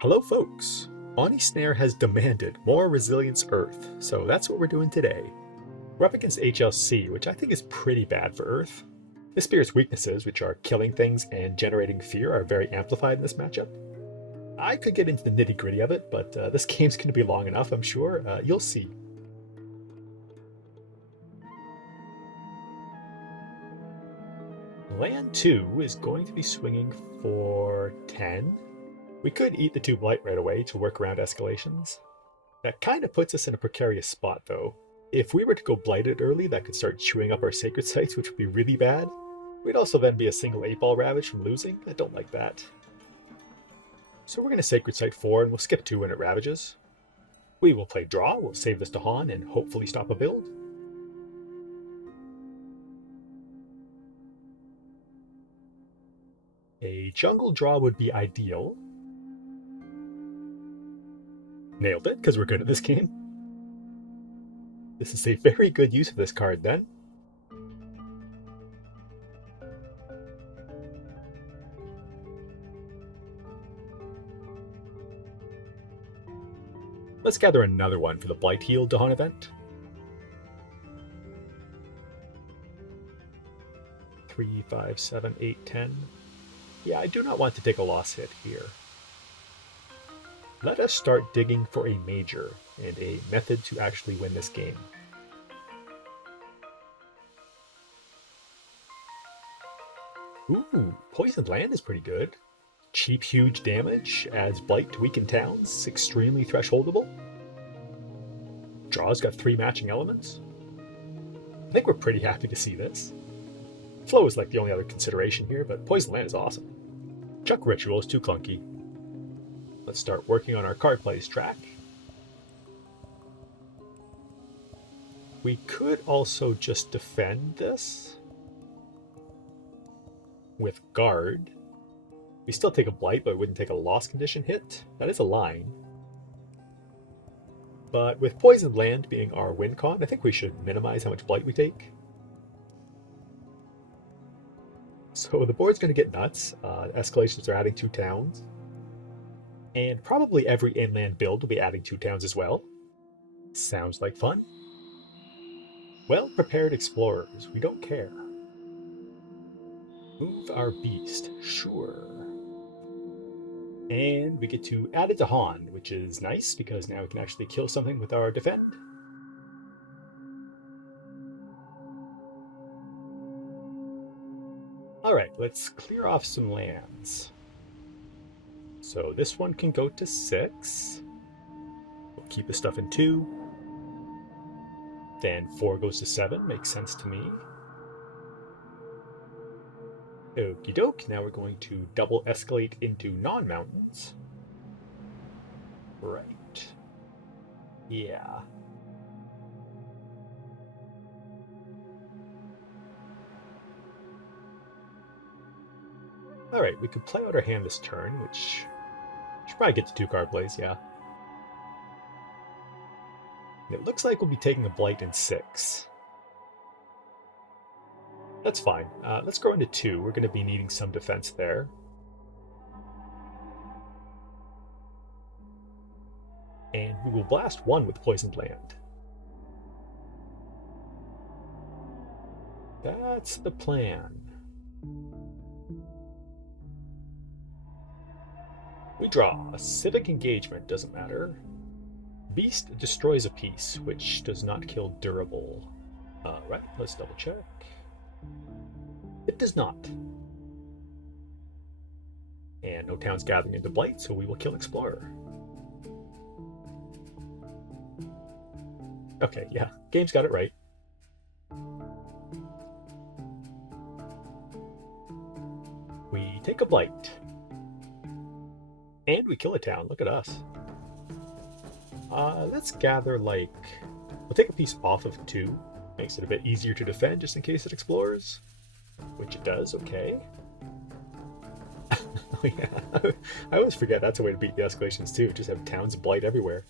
Hello folks! Oni Snare has demanded more Resilience Earth, so that's what we're doing today. We're up against HLC, which I think is pretty bad for Earth. This spear's weaknesses, which are killing things and generating fear, are very amplified in this matchup. I could get into the nitty gritty of it, but this game's going to be long enough, I'm sure. You'll see. Land 2 is going to be swinging for 10. We could eat the 2 Blight right away to work around escalations. That kind of puts us in a precarious spot, though. If we were to go Blighted early, that could start chewing up our sacred sites, which would be really bad. We'd also then be a single 8-ball Ravage from losing. I don't like that. So we're going to Sacred Site 4, and we'll skip 2 when it Ravages. We will play Draw, we'll save this to Han, and hopefully stop a build. A jungle draw would be ideal. Nailed it, because we're good at this game. This is a very good use of this card then. Let's gather another one for the Blight Heal Dawn event. 3, 5, 7, 8, 10. Yeah, I do not want to take a loss hit here. Let us start digging for a major and a method to actually win this game. Ooh, Poisoned Land is pretty good. Cheap, huge damage, adds Blight to weaken towns, extremely thresholdable. Draw's got 3 matching elements. I think we're pretty happy to see this. Flow is like the only other consideration here, but Poisoned Land is awesome. Chuck Ritual is too clunky. Let's start working on our card plays track. We could also just defend this with Guard. We still take a Blight, but we wouldn't take a loss condition hit. That is a line. But with Poisoned Land being our win con, I think we should minimize how much Blight we take. So the board's going to get nuts. Escalations are adding 2 towns. And probably every inland build will be adding 2 towns as well. Sounds like fun. Well-prepared explorers, we don't care. Move our beast, sure. And we get to add it to Han, which is nice because now we can actually kill something with our defend. Alright, let's clear off some lands. So this one can go to 6. We'll keep the stuff in 2. Then 4 goes to 7, makes sense to me. Okie doke, now we're going to double escalate into non-mountains. Right. Yeah. Alright, we could play out our hand this turn, which should probably get to 2 card plays, yeah. And it looks like we'll be taking a Blight in 6. That's fine. Let's go into 2. We're going to be needing some defense there. And we will blast 1 with Poisoned Land. That's the plan. We draw. A Civic Engagement, doesn't matter. Beast destroys a piece, which does not kill durable. Right, let's double check. It does not. And no towns gathering into Blight, so we will kill Explorer. Okay, yeah, game's got it right. We take a Blight. And we kill a town, look at us. Let's gather, like... We'll take a piece off of 2. Makes it a bit easier to defend, just in case it explores. Which it does, okay. Oh yeah, I always forget that's a way to beat the escalations too, just have towns of Blight everywhere.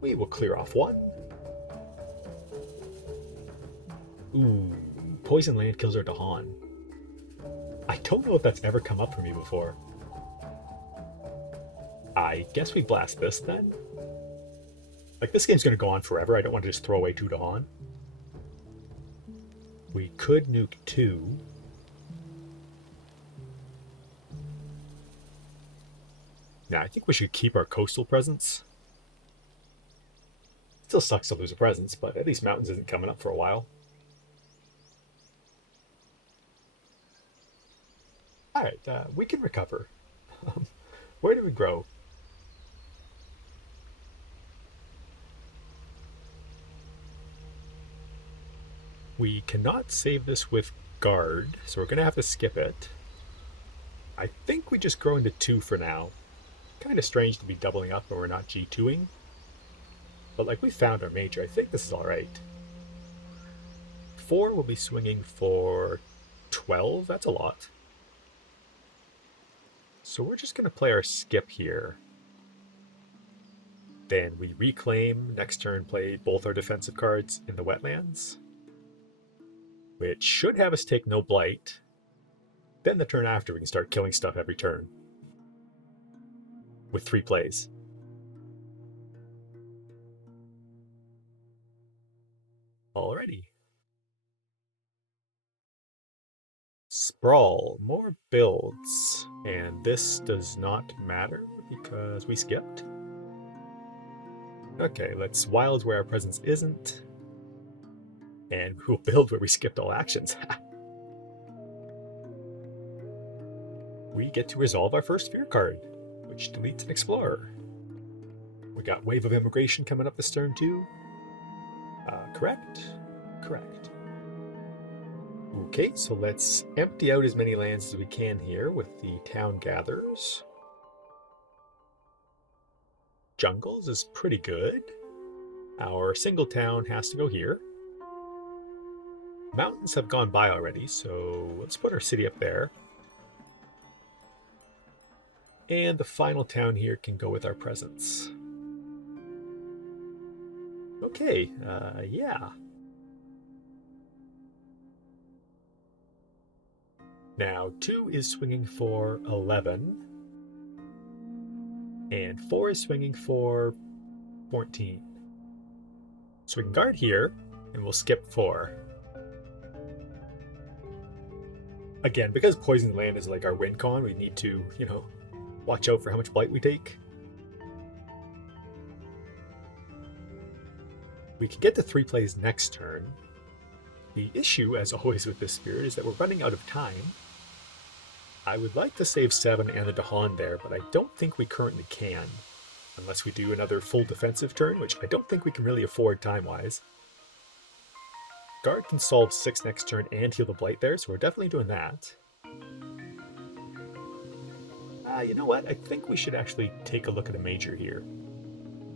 We will clear off 1. Ooh, Poison Land kills our Dahan. I don't know if that's ever come up for me before. I guess we blast this then. Like, this game's going to go on forever. I don't want to just throw away 2 Dahan. We could nuke 2. Now, I think we should keep our coastal presence. Still sucks to lose a presence, but at least mountains isn't coming up for a while. Alright, we can recover. Where do we grow? We cannot save this with guard, so we're going to have to skip it. I think we just grow into 2 for now. Kind of strange to be doubling up when we're not G2ing. But like, we found our major. I think this is alright. 4 will be swinging for 12. That's a lot. So we're just going to play our skip here. Then we reclaim. Next turn, play both our defensive cards in the wetlands, which should have us take no blight. Then the turn after, we can start killing stuff every turn with 3 plays. Alrighty. Sprawl, more builds, and this does not matter because we skipped. Okay, let's wild where our presence isn't, and we'll build where we skipped all actions. We get to resolve our first fear card, which deletes an explorer. We got Wave of Immigration coming up this turn too. Correct? Correct. Okay, so let's empty out as many lands as we can here with the Town Gatherers. Jungles is pretty good. Our single town has to go here. Mountains have gone by already, so let's put our city up there. And the final town here can go with our presence. Okay, yeah. Now, 2 is swinging for 11. And 4 is swinging for 14. So we can guard here, and we'll skip 4. Again, because Poisoned Land is like our win con, we need to, watch out for how much blight we take. We can get to 3 plays next turn. The issue, as always with this spirit, is that we're running out of time. I would like to save 7 and the Dahan there, but I don't think we currently can. Unless we do another full defensive turn, which I don't think we can really afford time-wise. Guard can solve 6 next turn and heal the Blight there, so we're definitely doing that. You know what? I think we should actually take a look at a major here.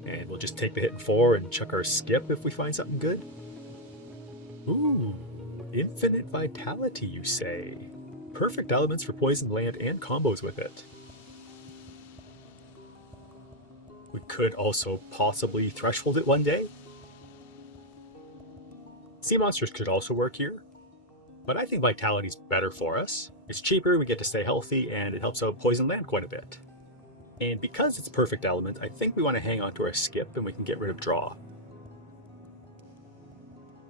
And we'll just take the hit in 4 and chuck our skip if we find something good. Ooh, infinite vitality, you say? Perfect elements for poisoned land and combos with it. We could also possibly threshold it one day. Sea monsters could also work here, but I think vitality's better for us. It's cheaper, we get to stay healthy, and it helps out poison land quite a bit. And because it's perfect element, I think we want to hang on to our skip and we can get rid of draw.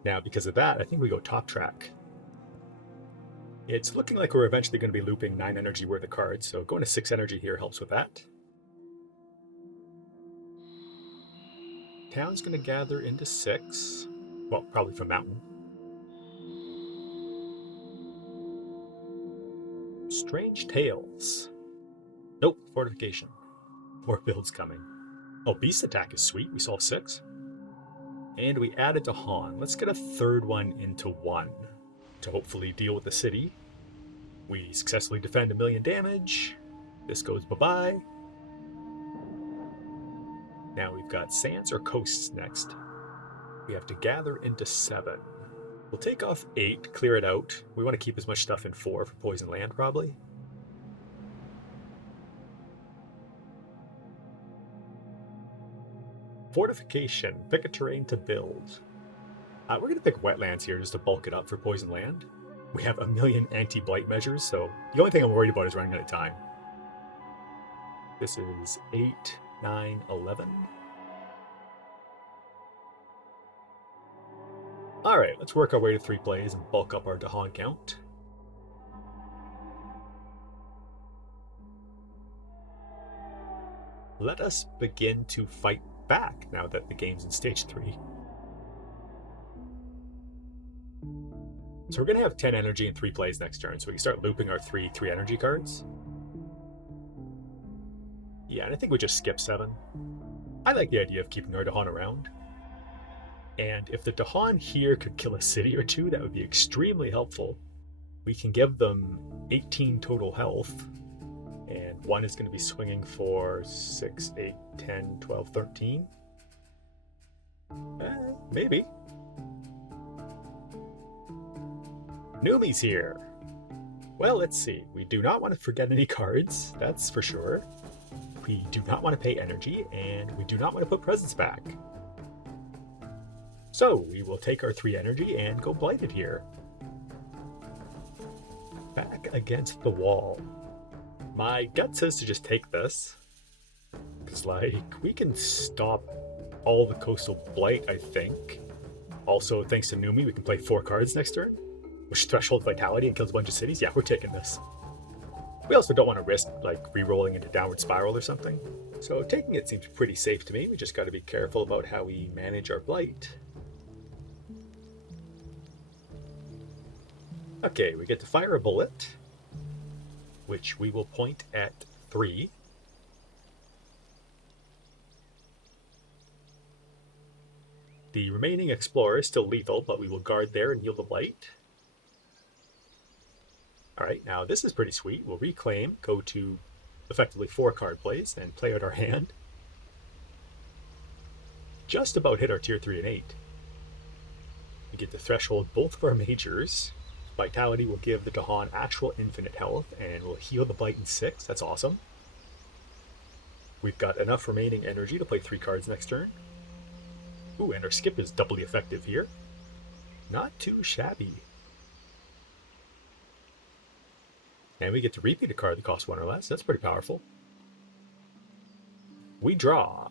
Now, because of that, I think we go top track. It's looking like we're eventually going to be looping 9 energy worth of cards, so going to 6 energy here helps with that. Town's going to gather into 6. Well, probably from mountain. Strange Tales. Nope, fortification. More builds coming. Oh, beast attack is sweet. We solved 6. And we added to Han. Let's get a third one into 1 to hopefully deal with the city. We successfully defend 1,000,000 damage. This goes bye-bye. Now we've got sands or coasts next. We have to gather into 7. We'll take off 8, clear it out. We want to keep as much stuff in 4 for poison land, probably. Fortification. Pick a terrain to build. We're going to pick wetlands here just to bulk it up for poison land. We have 1,000,000 anti-blight measures, so the only thing I'm worried about is running out of time. This is 8, 9, 11. Alright, let's work our way to 3 plays and bulk up our Dahan count. Let us begin to fight back now that the game's in stage 3. So we're going to have 10 energy and 3 plays next turn, so we can start looping our 3 energy cards. Yeah, and I think we just skip 7. I like the idea of keeping our Dahan around. And if the Dahan here could kill a city or 2, that would be extremely helpful. We can give them 18 total health, and one is going to be swinging for 6, 8, 10, 12, 13. Maybe. Newbies here. Well, let's see. We do not want to forget any cards, that's for sure. We do not want to pay energy, and we do not want to put presents back. So we will take our 3 energy and go Blighted here. Back against the wall. My gut says to just take this, because we can stop all the coastal Blight, I think. Also, thanks to Numi, we can play 4 cards next turn, which threshold vitality and kills a bunch of cities. Yeah, we're taking this. We also don't want to risk re-rolling into Downward Spiral or something. So taking it seems pretty safe to me. We just got to be careful about how we manage our Blight. Okay, we get to fire a bullet, which we will point at 3. The remaining Explorer is still lethal, but we will guard there and heal the Blight. Alright, now this is pretty sweet. We'll reclaim, go to effectively 4 card plays, and play out our hand. Just about hit our tier 3 and 8. We get to threshold both of our majors. Vitality will give the Dahan actual infinite health, and will heal the Blight in 6. That's awesome. We've got enough remaining energy to play 3 cards next turn. Ooh, and our skip is doubly effective here. Not too shabby. And we get to repeat a card that costs 1 or less. That's pretty powerful. We draw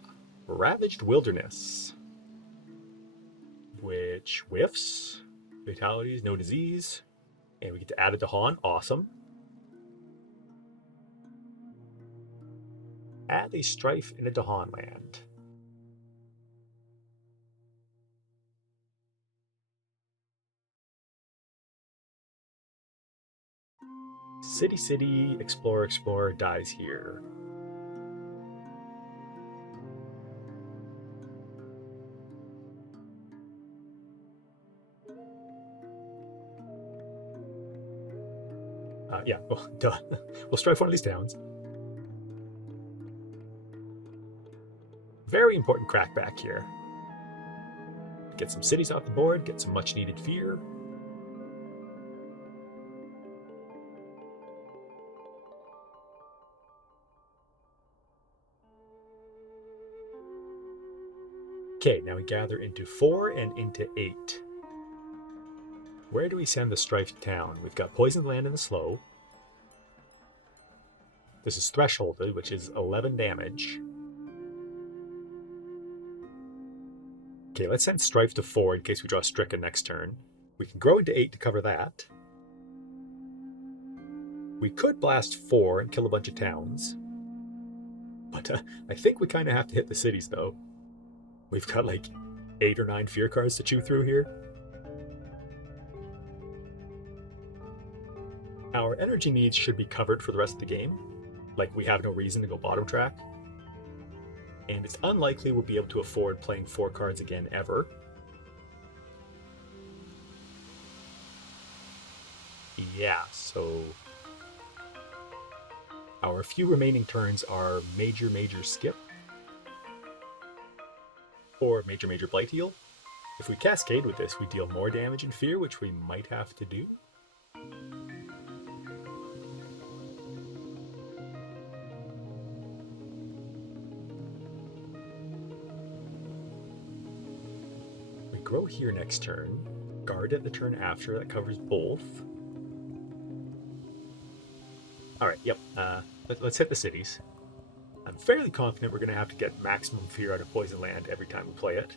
Ravaged Wilderness, which whiffs. Fatalities, no disease. And we get to add a Dahan. Awesome. Add a Strife in a Dahan land. City, Explorer dies here. Yeah, well, duh. We'll strife one of these towns. Very important crackback here. Get some cities off the board, get some much needed fear. Okay, now we gather into 4 and into 8. Where do we send the Strife town? We've got Poisoned Land in the slow. This is Thresholded, which is 11 damage. Okay, let's send Strife to 4 in case we draw Stricken next turn. We can grow into 8 to cover that. We could blast 4 and kill a bunch of towns. But I think we kind of have to hit the cities, though. We've got 8 or 9 fear cards to chew through here. Our energy needs should be covered for the rest of the game. We have no reason to go bottom track. And it's unlikely we'll be able to afford playing 4 cards again ever. Yeah, so our few remaining turns are major skip. Or major Blight heal. If we cascade with this, we deal more damage and fear, which we might have to do. Grow here next turn. Guard at the turn after. That covers both. Alright, yep. Let's hit the cities. I'm fairly confident we're going to have to get maximum fear out of Poison Land every time we play it.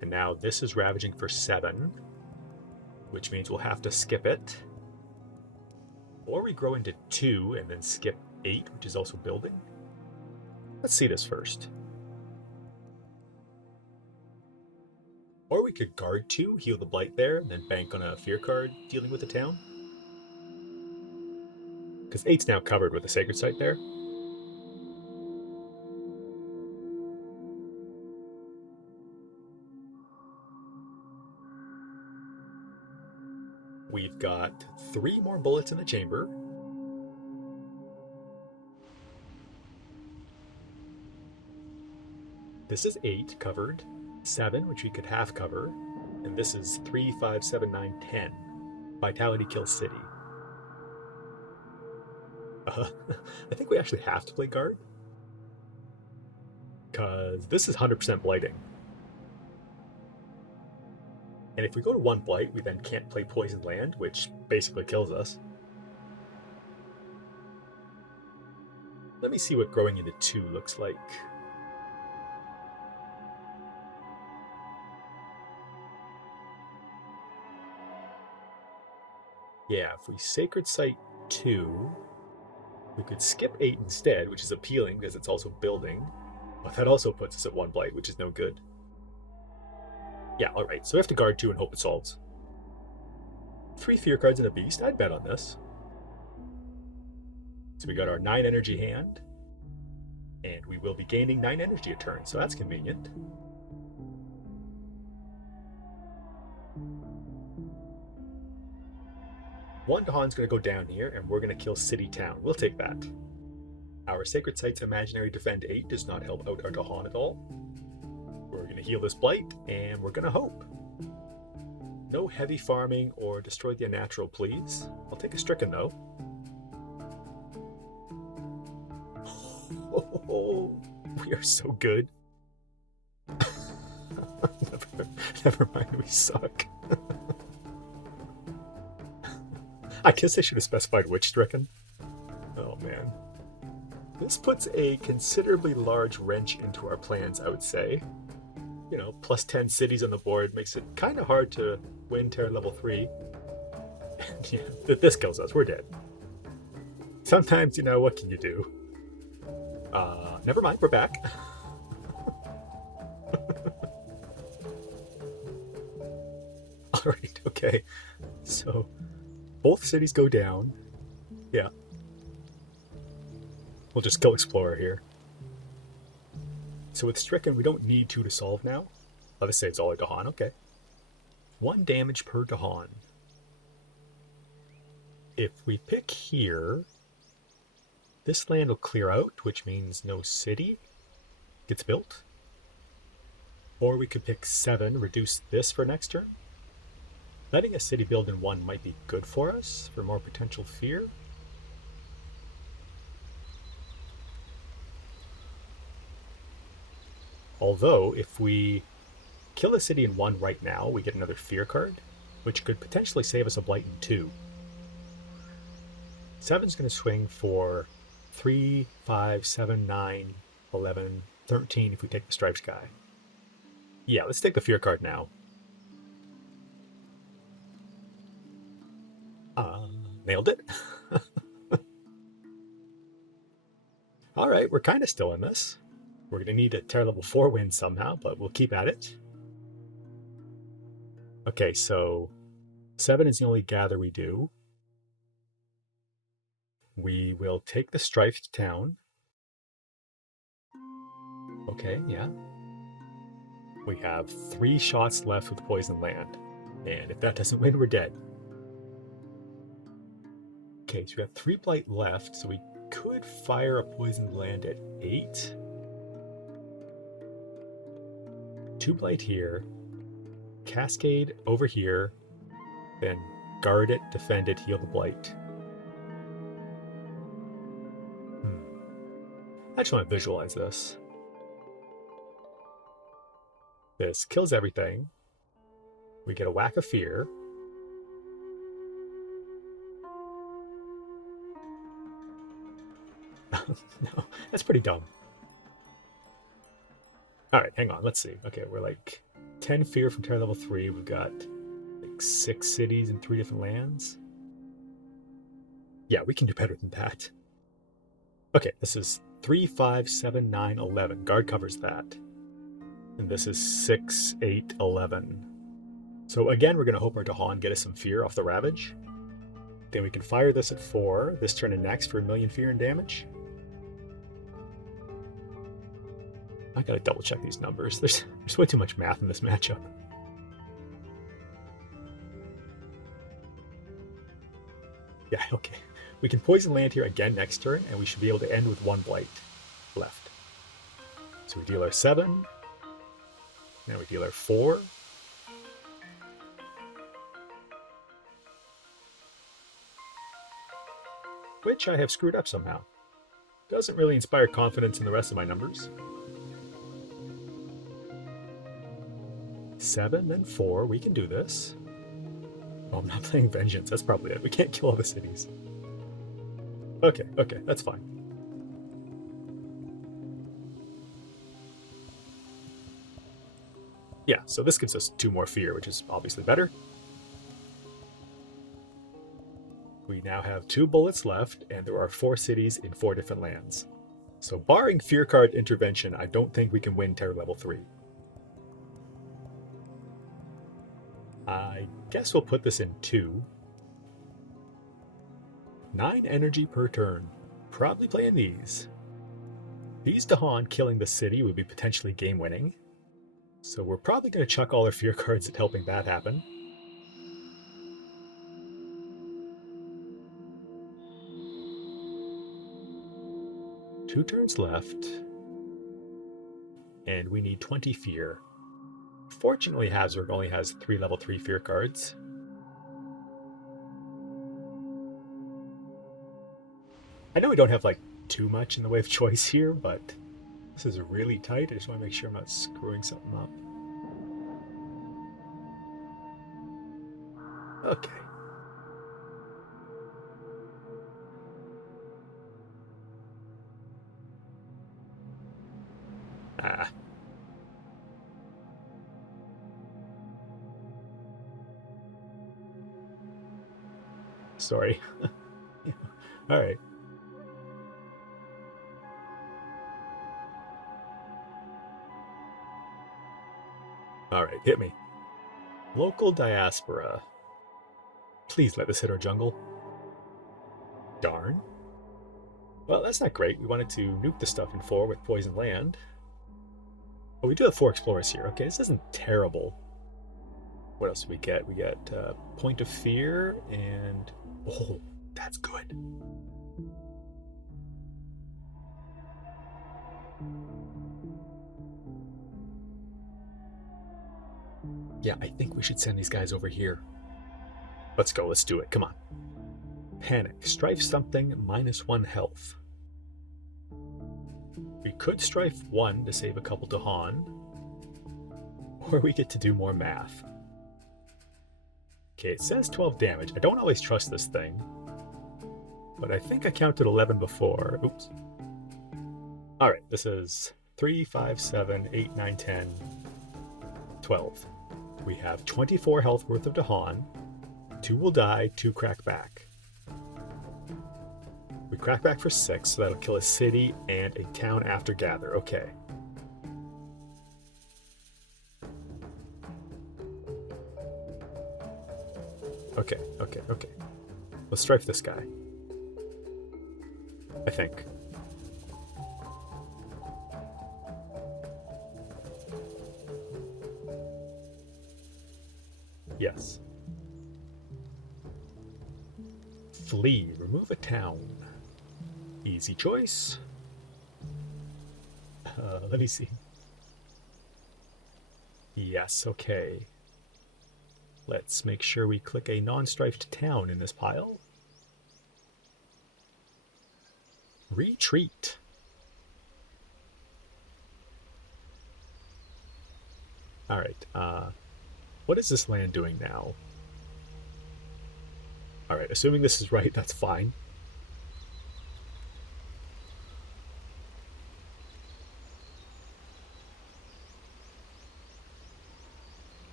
And now this is ravaging for 7, which means we'll have to skip it. Or we grow into 2 and then skip 8, which is also building. Let's see this first. Or we could guard 2, heal the Blight there, and then bank on a fear card dealing with the town. Because 8's now covered with a Sacred Site there. We've got 3 more bullets in the chamber. This is 8 covered, 7, which we could half cover, and this is 3, 5, 7, 9, 10. Vitality kills city. I think we actually have to play guard, because this is 100% blighting. And if we go to 1 blight, we then can't play Poison Land, which basically kills us. Let me see what growing into 2 looks like. Yeah, if we Sacred Site 2, we could skip 8 instead, which is appealing because it's also building. But that also puts us at 1 blight, which is no good. Yeah, alright, so we have to guard 2 and hope it solves. 3 fear cards and a beast. I'd bet on this. So we got our 9 energy hand. And we will be gaining 9 energy a turn, so that's convenient. One Dahan's going to go down here, and we're going to kill City Town. We'll take that. Our Sacred Site's Imaginary Defend 8 does not help out our Dahan at all. We're going to heal this Blight, and we're going to hope. No heavy farming or destroy the unnatural, please. I'll take a Stricken, though. Oh, we are so good. Never mind, we suck. I guess I should have specified which Stricken. Oh man. This puts a considerably large wrench into our plans, I would say. You know, plus 10 cities on the board makes it kind of hard to win Terra level 3. And yeah, if this kills us, we're dead. Sometimes, you know, what can you do? Never mind, we're back. Alright, okay. So, both cities go down. Yeah. We'll just kill Explorer here. So with Stricken, we don't need 2 to solve now. Let us say it's all a Dahan, okay. 1 damage per Dahan. If we pick here, this land will clear out, which means no city gets built. Or we could pick 7, reduce this for next turn. Letting a city build in 1 might be good for us, for more potential fear. Although, if we kill a city in 1 right now, we get another fear card, which could potentially save us a blight in 2. 7's going to swing for 3, 5, 7, 9, 11, 13 if we take the Stripes guy. Yeah, let's take the fear card now. Nailed it. Alright, we're kind of still in this. We're going to need a Terra level 4 win somehow, but we'll keep at it. Okay, so 7 is the only gather we do. We will take the Strifed Town. Okay, yeah. We have 3 shots left with Poison Land. And if that doesn't win, we're dead. Okay, so we have 3 Blight left, so we could fire a Poison Land at 8. 2 Blight here. Cascade over here. Then guard it, defend it, heal the Blight. I just want to visualize this. This kills everything. We get a whack of fear. No, that's pretty dumb. Alright, hang on, let's see. Okay, we're like 10 fear from terror level 3. We've got like 6 cities in 3 different lands. Yeah, we can do better than that. Okay, this is 3, 5, 7, 9, 11. Guard covers that. And this is 6, 8, 11. So again, we're going to hope our Dahan get us some fear off the Ravage. Then we can fire this at 4, this turn and next for 1,000,000 fear and damage. I gotta double check these numbers. There's way too much math in this matchup. Yeah, okay. We can poison land here again next turn, and we should be able to end with 1 Blight left. So we deal our 7. Now we deal our 4. Which I have screwed up somehow. Doesn't really inspire confidence in the rest of my numbers. 7, then 4. We can do this. Oh, I'm not playing Vengeance. That's probably it. We can't kill all the cities. Okay, that's fine. Yeah, so this gives us 2 more fear, which is obviously better. We now have 2 bullets left, and there are 4 cities in 4 different lands. So barring fear card intervention, I don't think we can win terror level 3. I guess we'll put this in 2. 9 energy per turn. Probably playing these. These Dahan killing the city would be potentially game-winning. So we're probably going to chuck all our fear cards at helping that happen. Two turns left. And we need 20 fear. Fortunately, Habsburg only has 3 level 3 fear cards. I know we don't have like too much in the way of choice here, but this is really tight. I just want to make sure I'm not screwing something up. Okay. Ah. Sorry. All right. All right, hit me. Local diaspora. Please let this hit our jungle. Darn. Well, that's not great. We wanted to nuke the stuff in 4 with poison land. But we do have 4 explorers here. Okay, this isn't terrible. What else do we get? We get Point of Fear and... Oh, that's good. Yeah, I think we should send these guys over here. Let's go, let's do it, come on. Panic, strife something, -1 health. We could strife 1 to save a couple to Han. Or we get to do more math. Okay, it says 12 damage. I don't always trust this thing. But I think I counted 11 before. Oops. Alright, this is 3, 5, 7, 8, 9, 10, 12. We have 24 health worth of Dahan. 2 will die, 2 crack back. We crack back for 6, so that'll kill a city and a town after gather. Okay. Okay. Let's strife this guy. I think. Yes. Flee. Remove a town. Easy choice. Let me see. Yes, okay. Let's make sure we click a non-strifed town in this pile. Retreat. Alright, What is this land doing now? Alright, assuming this is right, that's fine.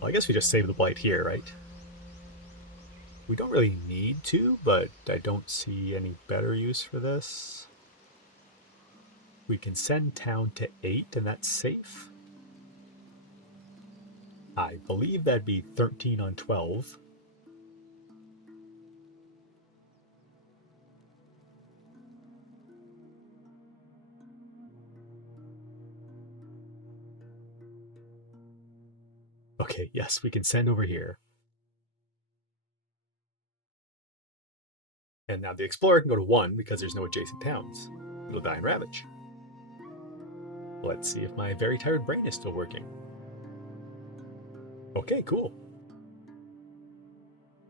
Well, I guess we just save the Blight here, right? We don't really need to, but I don't see any better use for this. We can send town to 8, and that's safe. I believe that'd be 13 on 12. Okay, yes, we can send over here. And now the Explorer can go to 1 because there's no adjacent towns. It'll die in Ravage. Let's see if my very tired brain is still working. Okay, cool.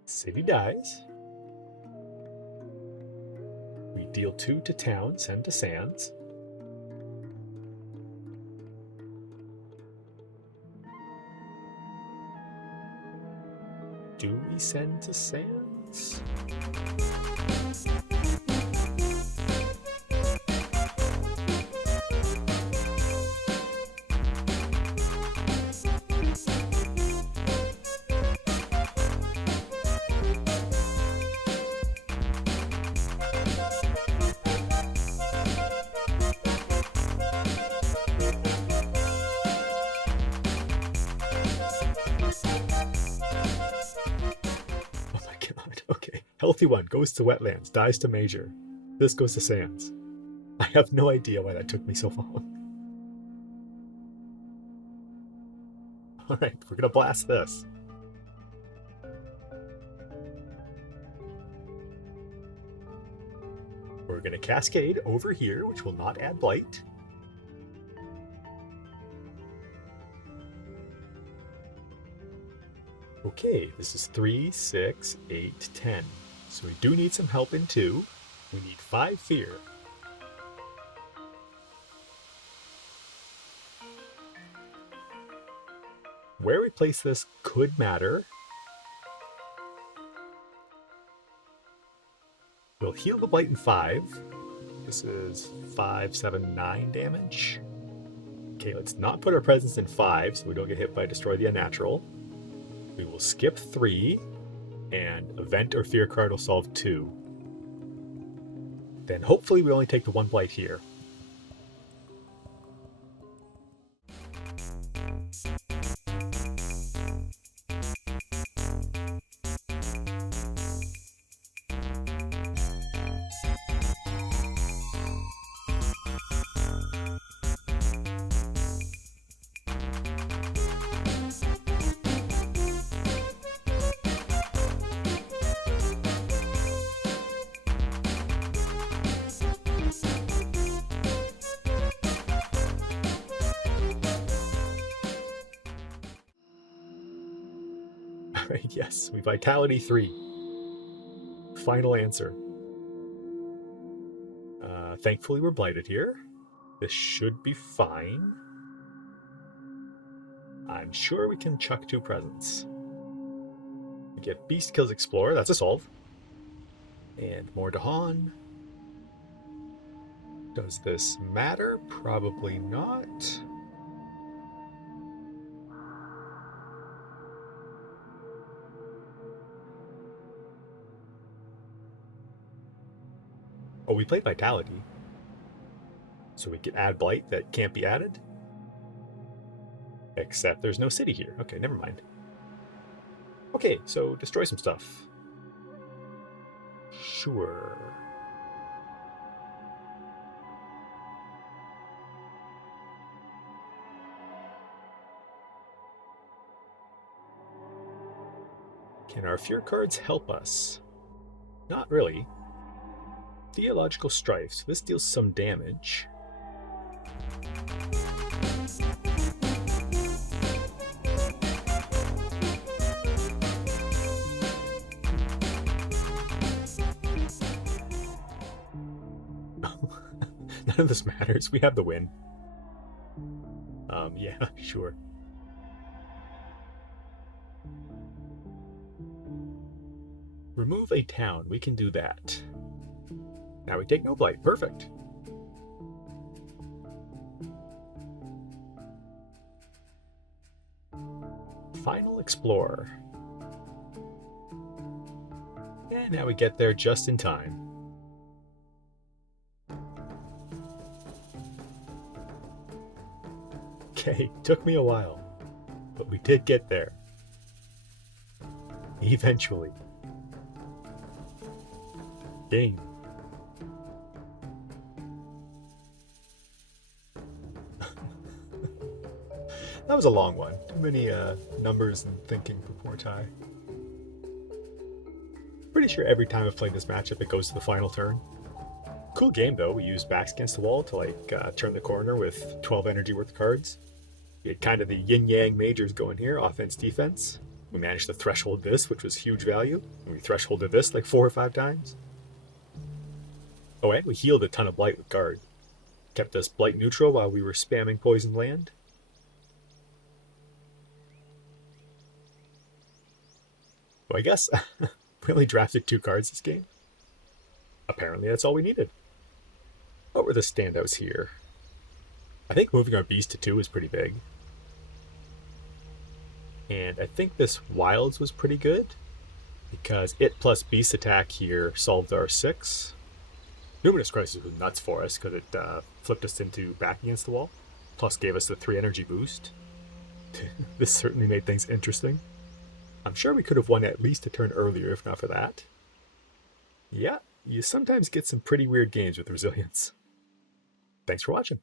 City dies. We deal 2 to town, send to Sands. Do we send to Sands? Okay, healthy one goes to wetlands, dies to major. This goes to sands. I have no idea why that took me so long. Alright, we're gonna blast this. We're gonna cascade over here, which will not add blight. Okay, this is 3, 6, 8, 10. So we do need some help in 2. We need 5 fear. Where we place this could matter. We'll heal the Blight in 5. This is 5, 7, 9 damage. Okay, let's not put our presence in 5 so we don't get hit by Destroy the Unnatural. We will skip 3, and Event or Fear card will solve 2. Then hopefully we only take the 1 Blight here. Alright, yes, we Vitality 3. Final answer. Thankfully we're blighted here. This should be fine. I'm sure we can chuck 2 presents. We get Beast kills Explorer, that's a solve. And more Dahan. Does this matter? Probably not. Oh, we played Vitality. So we can add Blight that can't be added? Except there's no city here. Okay, never mind. Okay, so destroy some stuff. Sure. Can our fear cards help us? Not really. Theological Strife, so this deals some damage. None of this matters. We have the win. Yeah, sure. Remove a town. We can do that. Now we take no blight. Perfect. Final Explorer. And now we get there just in time. Okay, took me a while, but we did get there. Eventually. Game. That was a long one. Too many numbers and thinking for poor Ty. Pretty sure every time I've played this matchup, it goes to the final turn. Cool game though. We used backs against the wall to turn the corner with 12 energy worth of cards. We had kind of the yin-yang majors going here, offense, defense. We managed to threshold this, which was huge value. And we thresholded this like 4 or 5 times. Oh, and we healed a ton of Blight with guard. Kept us Blight neutral while we were spamming Poison Land. So I guess we only drafted 2 cards this game. Apparently that's all we needed. What were the standouts here? I think moving our beast to 2 was pretty big. And I think this wilds was pretty good, because it plus beast attack here solved our 6. Numinous Crisis was nuts for us because it flipped us into back against the wall, plus gave us the 3 energy boost. This certainly made things interesting. I'm sure we could have won at least a turn earlier if not for that. Yeah, you sometimes get some pretty weird games with Resilience. Thanks for watching.